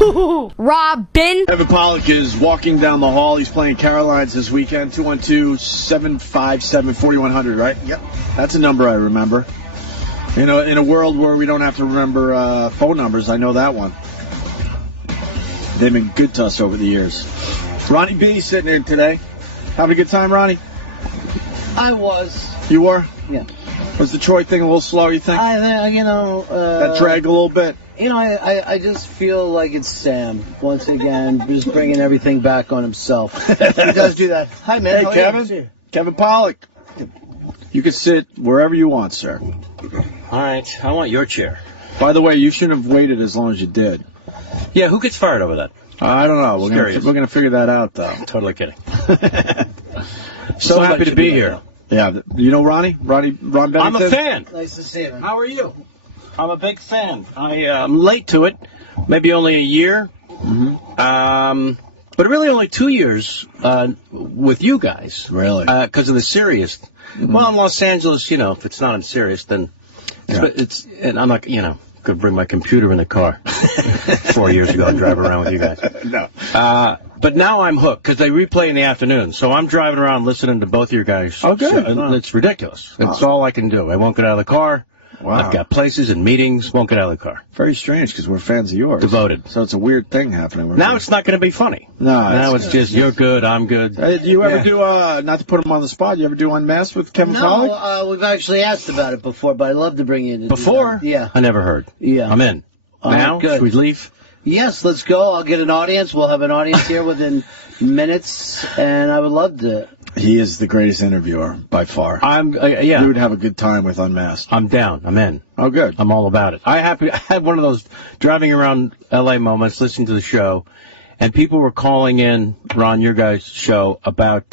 HooHooHooRobin. Evan Pollak is walking down the hall. He's playing Caroline's this weekend. 212-757-4100, right? Yep. That's a number I remember. You know, in a world where we don't have to remember phone numbers, I know that one. They've been good to us over the years. Ronnie B sitting here today. Having a good time, Ronnie? I was. You were? Yeah. Was the Troy thing a little slow, you think? That dragged a little bit? You know, I just feel like it's Sam, once again, just bringing everything back on himself. He does do that. Hi, man. Hey, Kevin. Kevin Pollak. You can sit wherever you want, sir. All right. I want your chair. By the way, you shouldn't have waited as long as you did. Yeah, who gets fired over that? I don't know. We're going to figure that out, though. Totally kidding. So happy to be here. Yeah. You know Ronnie? Ron Bennington? I'm a fan. Nice to see you, man. How are you? I'm a big fan. I'm late to it. Maybe only a year. Mm-hmm. But really only 2 years with you guys. Really? Because of the Sirius. Mm-hmm. Well, in Los Angeles, you know, if it's not on Sirius, then and I'm not, you know, going to bring my computer in the car 4 years ago and drive around with you guys. No. But now I'm hooked because they replay in the afternoon. So I'm driving around listening to both of your guys. Oh, good. It's ridiculous. It's all I can do. I won't get out of the car. Wow. I've got places and meetings. Won't get out of the car. Very strange because we're fans of yours. Devoted. So it's a weird thing happening. Now it's not going to be funny. No. Now it's just you're good, I'm good. Do you ever do, not to put him on the spot, you ever do Unmasked with Kevin Pollak? No, we've actually asked about it before, but I'd love to bring you in. Before? Yeah. I never heard. Yeah. I'm in. Now? Good. Should we leave? Yes, let's go. I'll get an audience. We'll have an audience here within minutes, and I would love to. He is the greatest interviewer by far. Yeah. We would have a good time with Unmasked. I'm down. I'm in. Oh, good. I'm all about it. I had one of those driving around L.A. moments, listening to the show, and people were calling in, Ron, your guys' show, about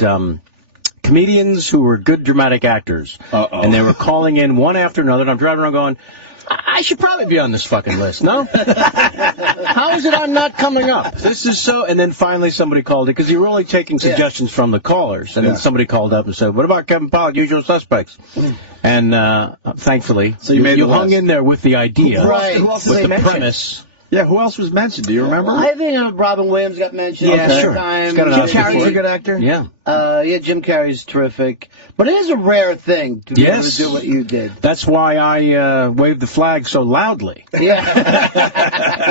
comedians who were good dramatic actors. Uh-oh. And they were calling in one after another, and I'm driving around going, I should probably be on this fucking list, no? How is it I'm not coming up? This is so... And then finally somebody called it, because you were only taking suggestions from the callers. And then somebody called up and said, what about Kevin Pollak, Usual Suspects? And thankfully, so you hung in there with the idea, Right. with the premise. Yeah, who else was mentioned? Do you remember? I think Robin Williams got mentioned. Yeah, sure. Time. Jim Carrey's a good actor. Yeah. Yeah, Jim Carrey's terrific. But it is a rare thing to be able to do what you did. That's why I waved the flag so loudly. Yeah.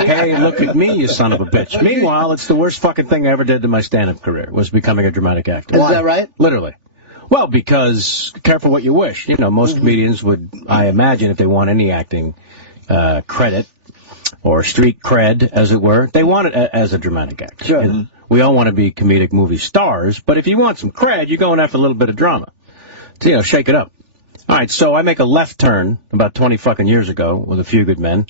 Hey, look at me, you son of a bitch. Meanwhile, it's the worst fucking thing I ever did to my stand-up career, was becoming a dramatic actor. Is that right? Literally. Well, because, careful what you wish. You know, most comedians would, I imagine, if they want any acting credit, or street cred, as it were, they want it as a dramatic actor. Sure. And we all want to be comedic movie stars, but if you want some cred, you're going after a little bit of drama. So, you know, shake it up. All right, so I make a left turn about 20 fucking years ago with A Few Good Men.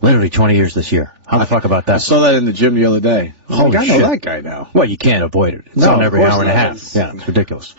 Literally 20 years this year. How the fuck about that? I saw that in the gym the other day. Holy I shit. know that guy now. Well, you can't avoid it. It's on every hour and a half. Yeah, it's ridiculous.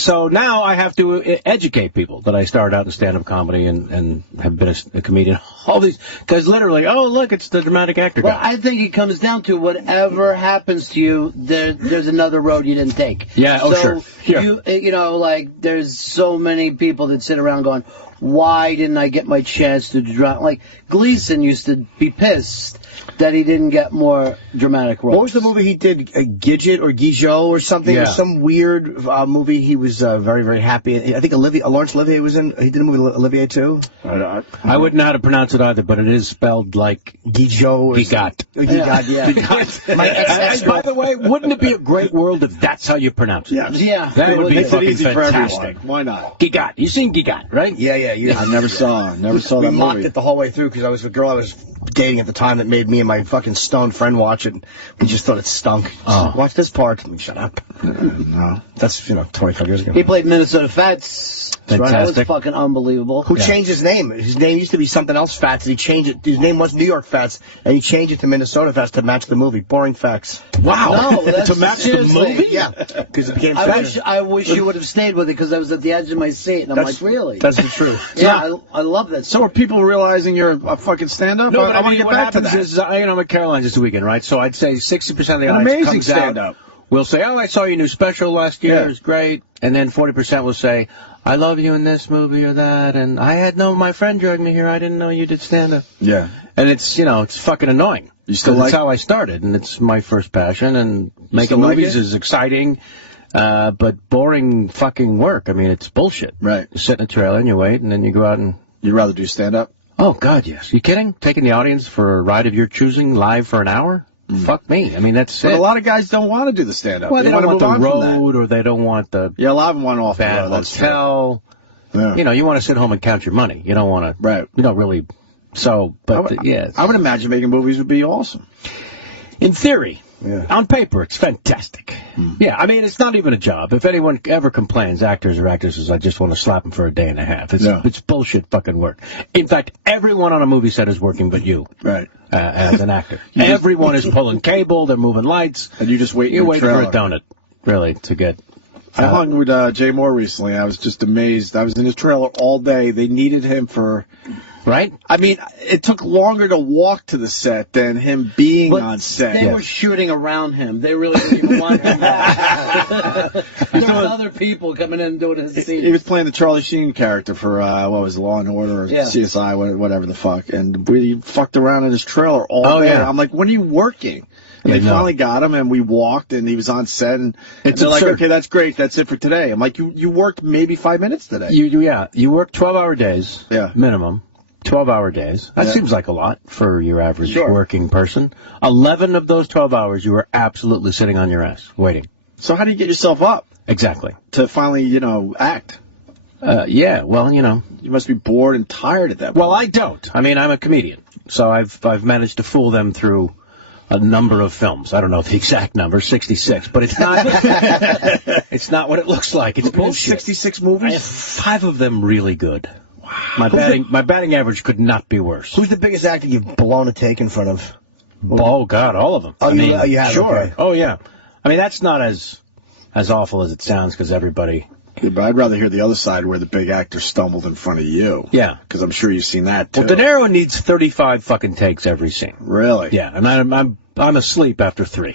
So now I have to educate people that I started out in stand-up comedy and have been a comedian. All these, because literally, oh, look, it's the dramatic actor guy. Well, I think it comes down to whatever happens to you, there's another road you didn't take. Yeah, sure. You know, like, there's so many people that sit around going, why didn't I get my chance to drama? Like, Gleason used to be pissed that he didn't get more dramatic roles. What was the movie he did? Gidget or Guizot or something? Yeah. It was some weird movie. He was very, very happy. I think Laurence Olivier was in. He did a movie with Olivier too. I wouldn't know how to pronounce it either, but it is spelled like Guizot or Gigot. Gigot, yeah. And by the way, wouldn't it be a great world if that's how you pronounce it? Yeah. That would be Makes it fucking easy for fantastic. everyone. Why not? Gigot. You seen Gigot, right? Yeah. I never saw We that mocked movie. it the whole way through because I was a girl I was dating at the time that made me and my fucking stoned friend watch it. We just thought it stunk. Watch this part. I mean, shut up. No. That's 25 years ago. He played Minnesota Fats. That was Fantastic. fucking unbelievable. Who changed his name? His name used to be something else, Fats, and he changed it. His name was New York Fats, and he changed it to Minnesota Fats to match the movie. Boring facts. Wow. No, that's to match seriously. the movie? Yeah, because it became Fats. I wish you would have stayed with it because I was at the edge of my seat, and I'm like, really? That's the truth. Yeah, I love that. So are people realizing you're a fucking stand-up? No, but I want to get what back to happens that. is, I'm at Caroline's this weekend, right? So I'd say 60% of the An audience amazing comes stand-up. out will say, "Oh, I saw your new special last year. Yeah. It was great." And then 40% will say, "I love you in this movie or that." And my friend dragged me here. I didn't know you did stand-up. Yeah. And it's, it's fucking annoying. You still That's like how I started, and it's my first passion. And making still like movies it? is exciting, but boring fucking work. I mean, it's bullshit. Right. You sit in a trailer and you wait, and then you go out and... You'd rather do stand-up? Oh, God, yes. You kidding? Taking the audience for a ride of your choosing live for an hour? Fuck me. I mean, that's But it. a lot of guys don't want to do the stand-up. Well, they don't want wanna the move on from that. road, or they don't want the Yeah, a lot of them want off the bad road. That's hotel. true. Yeah. You want to sit home and count your money. You don't want to... Right. You don't really... So, but, yeah. I would imagine making movies would be awesome. In theory, Yeah. on paper, it's fantastic. Yeah, I mean, it's not even a job. If anyone ever complains, actors or actresses, I just want to slap them for a day and a half. It's bullshit fucking work. In fact, everyone on a movie set is working but you. Right. As an actor. Everyone is pulling cable, they're moving lights. And you just wait in You're your waiting for a trailer. donut, really, to get... I hung with Jay Moore recently. I was just amazed. I was in his trailer all day. They needed him for... Right? I mean, it took longer to walk to the set than him being on set. They were shooting around him. They really didn't even want him there. There was other people coming in and doing his scene. He was playing the Charlie Sheen character for, what was it, Law and Order or CSI, whatever the fuck. And we fucked around in his trailer all day. Yeah. I'm like, when are you working? And they finally got him, and we walked, and he was on set, and they're like, okay, that's great, that's it for today. I'm like, you worked maybe 5 minutes today. You work 12-hour days, minimum. 12-hour days. That Yeah. seems like a lot for your average working person. 11 of those 12 hours, you were absolutely sitting on your ass, waiting. So how do you get yourself up Exactly. to finally, act? Yeah, well, You must be bored and tired at that point. Well, I don't. I mean, I'm a comedian, so I've managed to fool them through a number of films. I don't know the exact number, 66, but it's not. It's not what it looks like. It's bullshit. 66 I movies? have 5 of them really good. Wow. My batting average could not be worse. Who's the biggest actor you've blown a take in front of? Oh God, all of them. Oh, I mean, you have, sure. okay. Oh yeah. I mean, that's not as awful as it sounds because everybody. Yeah, but I'd rather hear the other side where the big actor stumbled in front of you. Yeah. Because I'm sure you've seen that, too. Well, De Niro needs 35 fucking takes every scene. Really? Yeah, and I'm asleep after 3.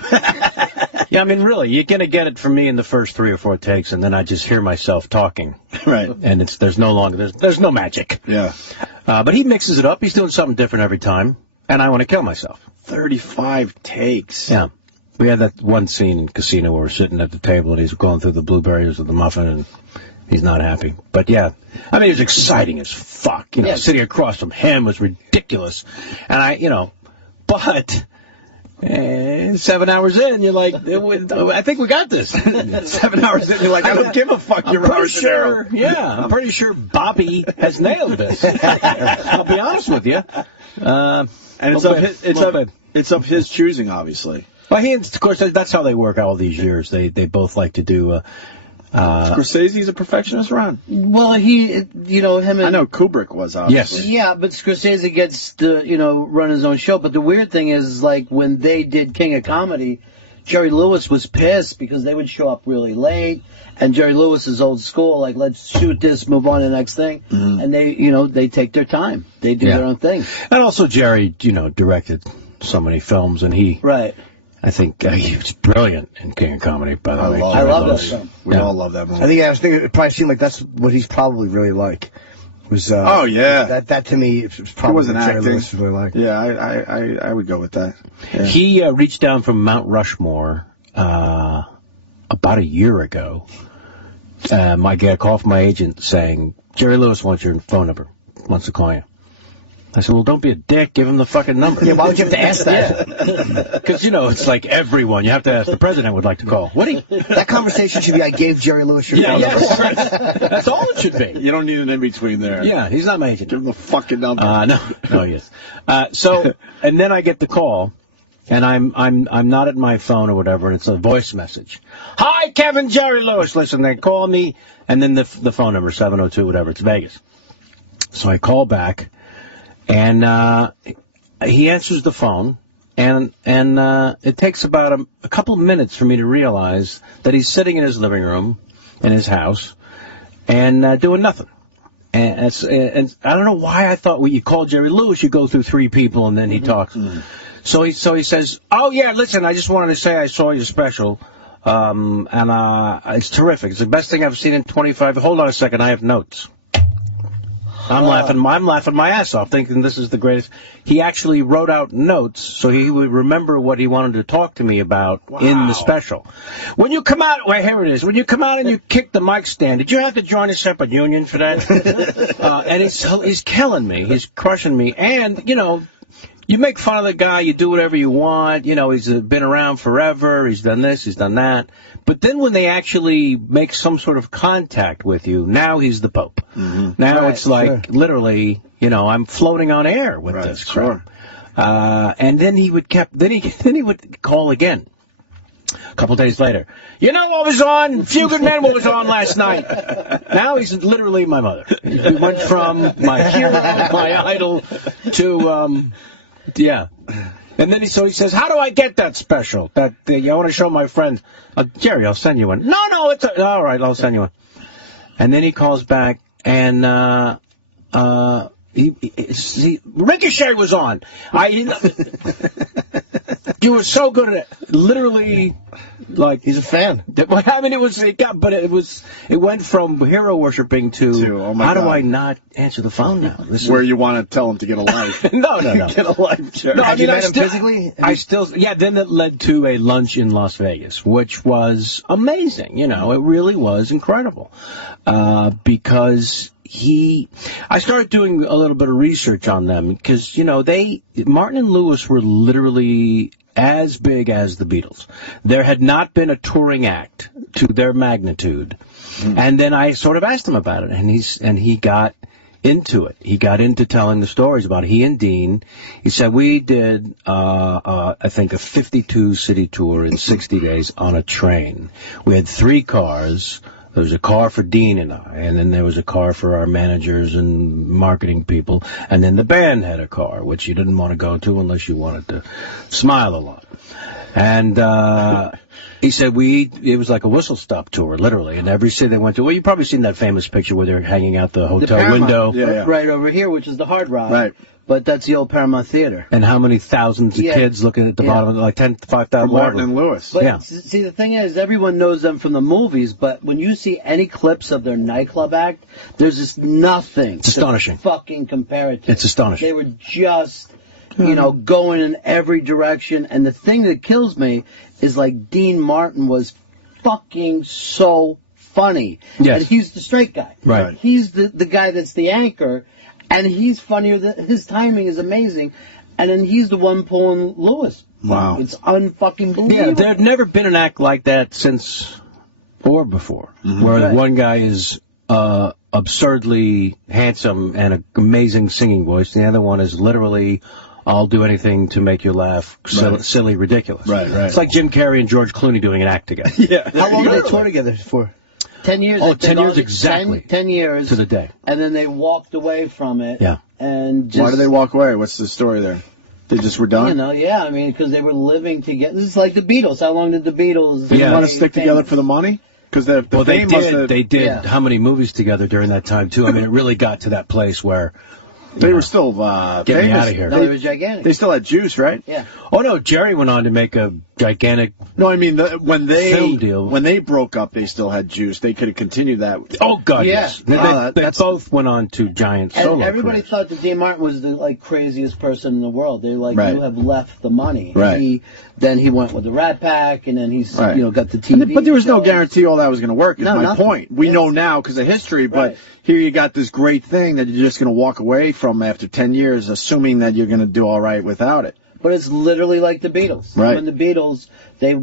Yeah, I mean, really, you're gonna get it from me in the first 3 or 4 takes, and then I just hear myself talking. Right. And there's no magic. Yeah. But he mixes it up. He's doing something different every time, and I want to kill myself. 35 takes. Yeah. We had that one scene in Casino where we're sitting at the table and he's going through the blueberries with the muffin and he's not happy. But yeah, I mean, it was exciting as fuck. Sitting across from him was ridiculous. And but 7 hours in, you're like, I think we got this. 7 hours in, you're like, I don't give a fuck. You're pretty sure. Yeah, I'm pretty sure Bobby has nailed this. I'll be honest with you. And it's of his choosing, obviously. Well, of course, that's how they work all these years. They both like to do. Scorsese's a perfectionist, Ron. Well, him and... I know Kubrick was, obviously. Yes. Yeah, but Scorsese gets to, run his own show. But the weird thing is, like, when they did King of Comedy, Jerry Lewis was pissed because they would show up really late. And Jerry Lewis is old school, like, let's shoot this, move on to the next thing. Mm-hmm. And they take their time. They do their own thing. And also Jerry, directed so many films, and he... Right. I think he was brilliant in King of Comedy, by the way. I love that film. We all love that movie. I was thinking, it probably seemed like that's what he's probably really like. Was oh, yeah. That to me, was probably wasn't what Jerry acting. Lewis was really like. Yeah, I would go with that. Yeah. He reached down from Mount Rushmore about a year ago. I get a call from my agent saying, Jerry Lewis wants your phone number, wants to call you. I said, well, don't be a dick. Give him the fucking number. Yeah, why would you have to ask that? Because, it's like everyone. You have to ask. The president would like to call. Woody? That conversation should be, I gave Jerry Lewis your phone number. Yes. That's all it should be. You don't need an in-between there. Yeah, he's not my agent. Give him the fucking number. No, yes. And then I get the call, and I'm not at my phone or whatever, and it's a voice message. Hi, Kevin, Jerry Lewis. Listen, they call me, and then the phone number, 702, whatever, it's Vegas. So I call back. And he answers the phone, and it takes about a couple of minutes for me to realize that he's sitting in his living room in his house and doing nothing. And I don't know why I thought when you call Jerry Lewis, you go through 3 people and then he talks. Mm-hmm. So he says, "Oh yeah, listen, I just wanted to say I saw your special. It's terrific. It's the best thing I've seen in 25. Hold on a second, I have notes. I'm laughing my ass off, thinking this is the greatest. He actually wrote out notes so he would remember what he wanted to talk to me about in the special. When you come out, well, here it is. When you come out and you kick the mic stand, did you have to join a separate union for that? And he's killing me. He's crushing me. And, you know, you make fun of the guy, you do whatever you want. You know, he's been around forever. He's done this, he's done that. But then when they actually make some sort of contact with you, now he's the Pope. Mm-hmm. Now it's like literally, you know, I'm floating on air with this crap. And then he would call again. A couple days later, you know what was on? Few Good Men, what was on last night? Now he's literally my mother. He went from my hero, my idol, to yeah. And then he says, how do I get that special? That I want to show my friends. Jerry, I'll send you one. No, it's all right. I'll send you one. And then he calls back, and Ricochet was on. You were so good at it. Literally, like he's a fan. I mean, it went from hero worshiping to oh my how God. do I not answer the phone now? Where you want to tell him to get a life. No. Get a life, Jerry. No, I mean, met him physically? Then it led to a lunch in Las Vegas, which was amazing. You know, it really was incredible. Because I started doing a little bit of research on them because, you know, Martin and Lewis were literally as big as the Beatles. There had not been a touring act to their magnitude. Mm. And then I sort of asked him about it, and he got into it. He got into telling the stories about it. He and Dean. He said, we did, I think, a 52-city tour in 60 days on a train. We had 3 cars. There was a car for Dean and I, and then there was a car for our managers and marketing people, and then the band had a car, which you didn't want to go to unless you wanted to smile a lot. And he said it was like a whistle-stop tour, literally, and every city they went to. Well, you've probably seen that famous picture where they're hanging out the hotel window. Yeah. Right over here, which is the Hard Rock. Right. But that's the old Paramount Theater. And how many thousands of kids looking at the bottom of it, like 5,000. Martin and Lewis. But see, the thing is, everyone knows them from the movies, but when you see any clips of their nightclub act, there's just nothing. It's astonishing. Fucking compare it to. It's astonishing. They were just, you know, going in every direction. And the thing that kills me is, like, Dean Martin was fucking so funny. Yes. And he's the straight guy. Right. He's the guy that's the anchor. And he's funnier. His timing is amazing. And then he's the one pulling Lewis. Wow. It's unfucking believable. Yeah, there had never been an act like that since or before, where one guy is absurdly handsome and an amazing singing voice, and the other one is literally, I'll do anything to make you laugh, silly, ridiculous. Right. It's like Jim Carrey and George Clooney doing an act together. Yeah. How long did they tour together for? 10 years. Oh, 10 years exactly. 10 years. To the day. And then they walked away from it. Yeah. And just, why did they walk away? What's the story there? They just were done? You know, I mean, because they were living together. This is like the Beatles. How long did the Beatles... They want to stick together for the money? Because they did how many movies together during that time, too? I mean, it really got to that place where... They were still get famous. me out of here. No, they were gigantic. They still had juice, right? Yeah. Oh no, Jerry went on to make a gigantic. No, I mean when film deal. when they broke up, they still had juice. They could have continued that. Oh God, Yeah. yes. They both went on to giant solo. And everybody careers. thought that Dean Martin was the craziest person in the world. They're like, Right. you have left the money. Right. Then he went with the Rat Pack, and then he's got the TV. But there was no shows. guarantee all that was going to work. Is No, my nothing. point. We know now because of history, but Right. here you got this great thing that you're just going to walk away from after 10 years, assuming that you're going to do all right without it. But it's literally like the Beatles. Right. When the Beatles, they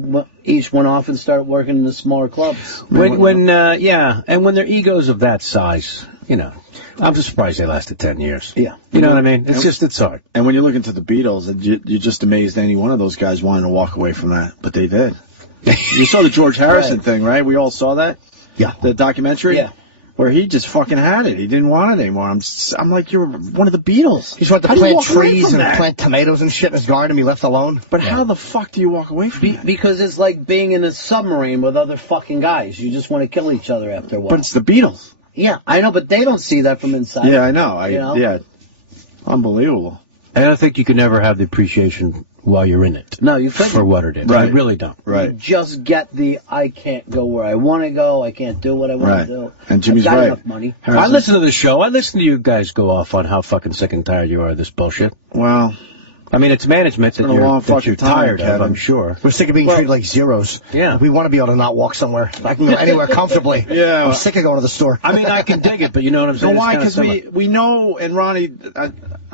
each went off and started working in the smaller clubs. And when their egos of that size, you know, I'm just surprised they lasted 10 years. Yeah. You know what I mean? It's hard. And when you look into the Beatles, you're just amazed any one of those guys wanted to walk away from that, but they did. You saw the George Harrison Right. thing, right? We all saw that? Yeah. The documentary? Yeah. Where he just fucking had it. He didn't want it anymore. I'm like, you're one of the Beatles. He just wanted to How do you plant walk away trees from and that? plant tomatoes and shit in his garden and be left alone. But how the fuck do you walk away from that? Because it's like being in a submarine with other fucking guys. You just want to kill each other after a while. But it's the Beatles. Yeah, I know, but they don't see that from inside. Yeah, I know. You know? Yeah. Unbelievable. And I think you can never have the appreciation while you're in it. No, you couldn't. For what it is. Right. You really don't. Right. You just get I can't go where I want to go. I can't do what I want to do. And Jimmy's I've got right. enough money. I listen to the show. I listen to you guys go off on how fucking sick and tired you are of this bullshit. Well, I mean, it's management that been a long you're fucking time, tired of, Kevin. I'm sure. We're sick of being treated like zeros. Yeah. We want to be able to not walk somewhere. I can go anywhere comfortably. Yeah. I'm sick of going to the store. I mean, I can dig it, but you know what I'm you know saying? why? It's Because kinda we know, and Ronnie,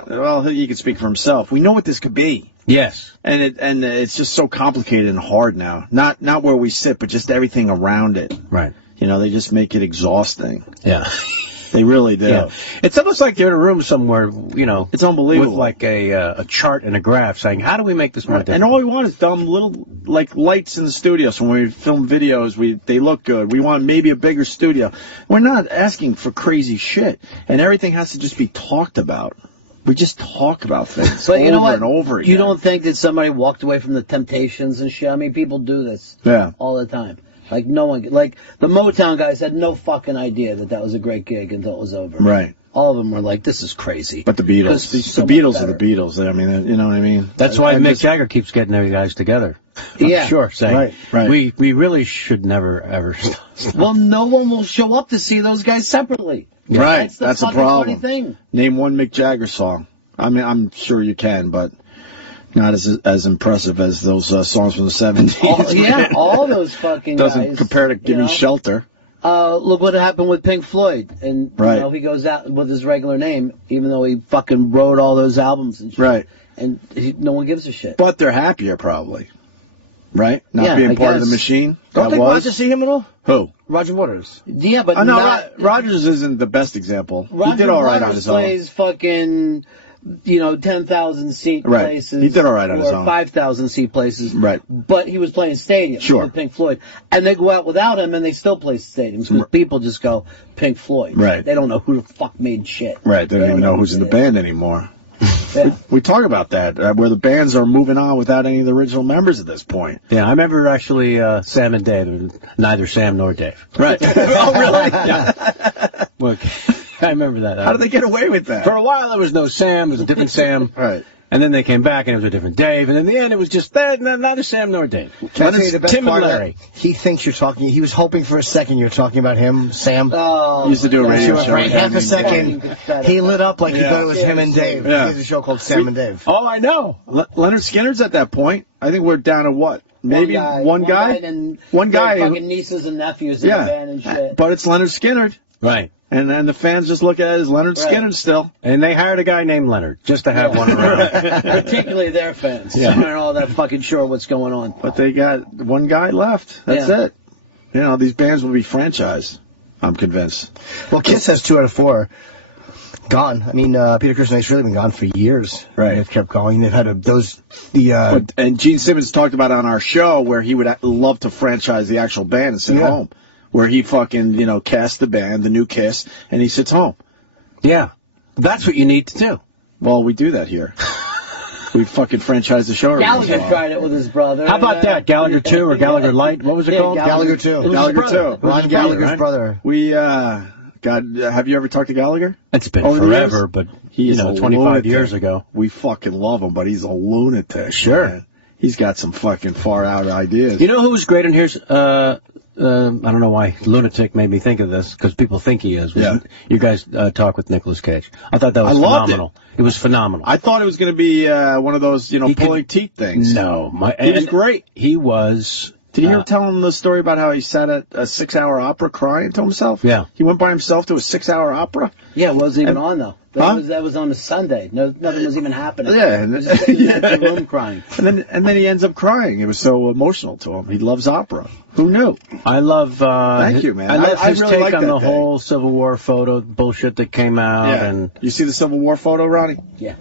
well, he can speak for himself. We know what this could be. Yes. And it's just so complicated and hard now. Not where we sit, but just everything around it. Right. You know, they just make it exhausting. Yeah. They really do. Yeah. It's almost like you're in a room somewhere, you know. It's unbelievable. With like a chart and a graph saying, how do we make this more different? And all we want is dumb little, like, lights in the studio. So when we film videos, they look good. We want maybe a bigger studio. We're not asking for crazy shit. And everything has to just be talked about. We just talk about things But you know over what? and over again. You don't think that somebody walked away from the Temptations and shit? I mean, people do this all the time. Like, no one, like, the Motown guys had no fucking idea that was a great gig until it was over. Right. All of them were like, this is crazy. But the Beatles. This is so The Beatles much are the Beatles. I mean, you know what I mean? That's why And Mick just- Jagger keeps getting their guys together. Yeah. I'm sure, saying, Right. we really should never, ever stop. Well, no one will show up to see those guys separately. Right. That's the a fucking problem. funny thing. Name one Mick Jagger song. I mean, I'm sure you can, but not as impressive as those songs from the 70s. All those fucking Doesn't guys. compare to Give Me Shelter. Look what happened with Pink Floyd. And, you know, he goes out with his regular name, even though he fucking wrote all those albums and shit. Right. And no one gives a shit. But they're happier, probably. Right? Not Yeah, being I part of the guess. machine. Don't think Roger see him at all? Who? Roger Waters. Yeah, but No, not... Rogers isn't the best example. Roger He did all right Waters on his own. plays fucking, 10,000 seat places. He did all right on his or own. 5,000 seat places. Right. But he was playing stadiums with Pink Floyd. And they go out without him and they still play stadiums because people just go, Pink Floyd. Right. They don't know who the fuck made shit. Right. They don't even know who's in the band anymore. Yeah. We talk about that, where the bands are moving on without any of the original members at this point. Yeah, I remember actually Sam and Dave, neither Sam nor Dave. Right. Oh, really? Yeah. Look, I remember that. How did they get away with that? For a while, there was no Sam. It was a different Sam. Right. And then they came back, and it was a different Dave. And in the end, it was just neither Sam nor Dave. Can I tell you the best Tim and part of that? Larry. He thinks you're talking. He was hoping for a second you're talking about him, Sam. Oh, He used to do a radio For show. half a second, he lit up like he Yeah. thought it was him and Dave. Yeah. He has a show called Sam and Dave. Oh, I know. Leonard Skinner's at that point. I think we're down to what? Maybe one guy? And One guy. fucking nieces and nephews in the band and shit. But it's Leonard Skinner. Right. And then the fans just look at it as Leonard Skinner still. And they hired a guy named Leonard just to have one around. Particularly their fans. Yeah. Aren't all that fucking sure what's going on. But they got one guy left. That's it. You know, these bands will be franchised. I'm convinced. Well, Kiss has 2 out of 4 gone. I mean, Peter Criss and I's really been gone for years. Right. They've kept going. They've had and Gene Simmons talked about on our show where he would love to franchise the actual band and sit home. Where he fucking, cast the band, the new Kiss, and he sits home. Yeah. That's what you need to do. Well, we do that here. We fucking franchise the show. every once in a Gallagher while. tried it with his brother. How about that? Gallagher 2 or Gallagher Light? What was it called? Gallagher 2. It was Gallagher his brother. 2. Ron Gallagher's right? brother. We, have you ever talked to Gallagher? It's been Over the forever, years? but, He's 25 lunatic. years ago. We fucking love him, but he's a lunatic. Sure. Man. He's got some fucking far-out ideas. You know who was great in here? I don't know why lunatic made me think of this, because people think he is. Yeah. You guys talk with Nicolas Cage. I thought that was loved phenomenal. It was phenomenal. I thought it was going to be one of those, He pulling teeth things. No. He was great. He was... Did you hear him telling the story about how he sat at a 6-hour opera crying to himself? Yeah. He went by himself to a 6-hour opera? Yeah, it wasn't even on, though. Huh? That was on a Sunday. Nothing was even happening. Yeah. He was just sitting in the room crying. And then he ends up crying. It was so emotional to him. He loves opera. Who knew? I love... Thank you, man. I love I his really take like on that the thing. whole Civil War photo bullshit that came out. Yeah. And You see the Civil War photo, Ronnie? Yeah.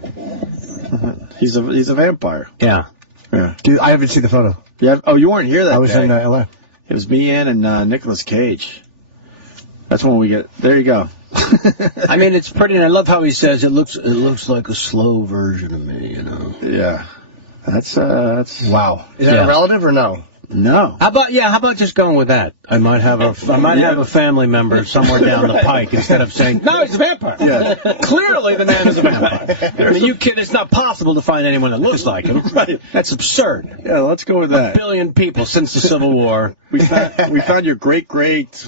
He's a vampire. yeah. Yeah. Dude, I haven't seen the photo. Yeah. Oh, you weren't here that I was day. in L.A. It was me, Ian, and Nicolas Cage. That's when we get... There you go. I mean, it's pretty, and I love how he says it looks like a slow version of me, Yeah. That's... Wow. Is that Yeah. a relative or no? No. How about just going with that? I might have a family member somewhere down the pike instead of saying, no, he's a vampire. Yeah. Clearly the man is a vampire. I mean, you kid, it's not possible to find anyone that looks like him. Right. That's absurd. Yeah, let's go with that. 1 billion people since the Civil War. We found your great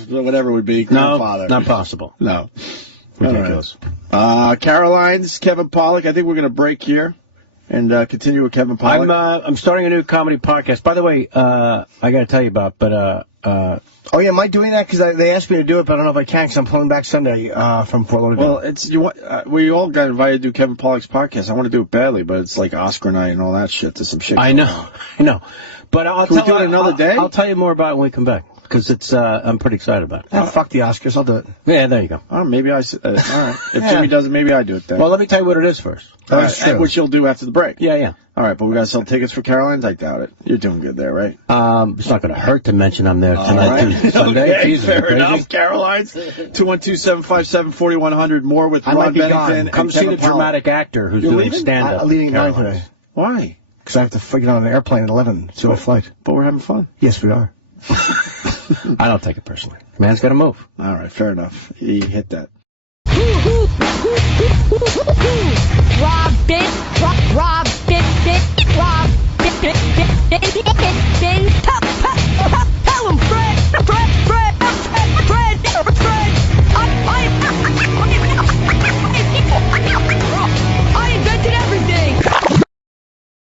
whatever would be grandfather. No, not possible. No. Ridiculous. Caroline's Kevin Pollak. I think we're going to break here and continue with Kevin Pollak. I'm starting a new comedy podcast. By the way, I got to tell you about, oh yeah, am I doing that? Because they asked me to do it, but I don't know if I can because I'm pulling back Sunday from Fort Lauderdale. Well, we all got invited to do Kevin Pollak's podcast. I want to do it badly, but it's like Oscar night and all that shit. There's some shit. I know. But Can we do it another day? I'll tell you more about it when we come back. Because it's, I'm pretty excited about it. Fuck the Oscars, I'll do it. Yeah, there you go. Oh, maybe all right. If Jimmy does it, maybe I do it then. Well, let me tell you what it is first. All right, and which you'll do after the break. Yeah. All right, but we got to sell tickets for Caroline's? I doubt it. You're doing good there, right? It's not going to hurt to mention I'm there tonight, right. too. Sunday. Okay, Jesus, fair crazy. enough. Caroline's, 212-757-4100. More with Ron Bennington. Come see the dramatic actor who's doing stand-up. I'm leaving at 9 today. Why? Because I have to get on an airplane at 11 to a flight. But we're having fun. Yes, we are. I don't take it personally. Man's got to move. All right, fair enough. He hit that. Robin,